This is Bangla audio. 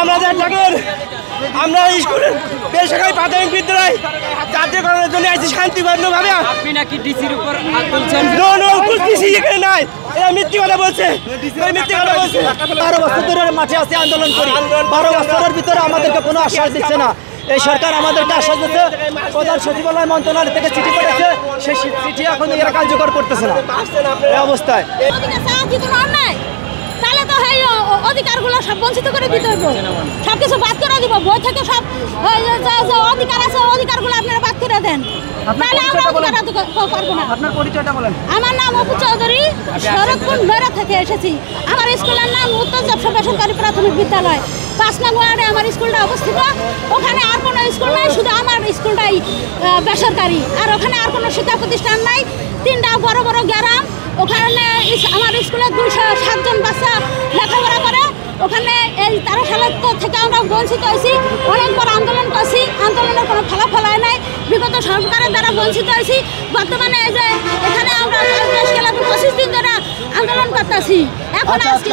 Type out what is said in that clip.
আমাদের ঠাকুর আমরা স্কুলের বেসরকারি প্রাথমিক বিদ্যালয় জাতীয়করণের জন্য আছি শান্তিপূর্ণভাবে। আপনি নাকি ডিসির উপর হাত তুলছেন? ডিসি এখানে নাই, এরা মিথ্যে কথা বলছে, মিথ্যে কথা বলছে। 12 বছর ধরে মাঠে আছি, আন্দোলন করি। 12 বছরের ভিতরে আমাদেরকে কোনো আশ্বাস দিচ্ছে না। এই সরকার আমাদেরকে আশ্বাস দিচ্ছে, প্রধান সচিবালয় মন্ত্রণালয় থেকে চিঠি পাঠাচ্ছে, সেই চিঠি এখন এরা কার্যকর করতেছে না। এই অবস্থায় তাহলে তো এই অধিকারগুলো সব বঞ্চিত করে দিতে হবে, সবকিছু বাদ করে দিব। বই থেকে সব অধিকার আছে, অধিকারগুলো আপনারা বাদ করে দেন, তাহলে আমরা অধিকার করবো না। আপনার পরিচয়টা বলেন। আমার নাম অপু চৌধুরী, শরৎকুণ্ড ভৈরা থেকে এসেছি। আমার স্কুলের নাম উত্তর জবসা বেসরকারি প্রাথমিক বিদ্যালয়, 5 নং ওয়ার্ডে আমার স্কুলটা অবস্থিত। ওখানে আর কোনো স্কুল নাই, শুধু আমার স্কুলটাই বেসরকারি। আর ওখানে আর কোনো শিক্ষা প্রতিষ্ঠান নাই। 3টা বড় বড় গ্রাম, ওখানে আমার স্কুলে 207 জন বাচ্চা লেখাপড়া করে। ওখানে এই 13 সালের থেকে আমরা বঞ্চিত হয়েছি, অনেকবার আন্দোলন করছি, আন্দোলনের কোনো ফলাফল হয় নাই। বিগত সরকারের দ্বারা বঞ্চিত হয়েছি। বর্তমানে এই যে এখানে আমরা 25 দিন ধরে আন্দোলন করতেছি। এখন আজকে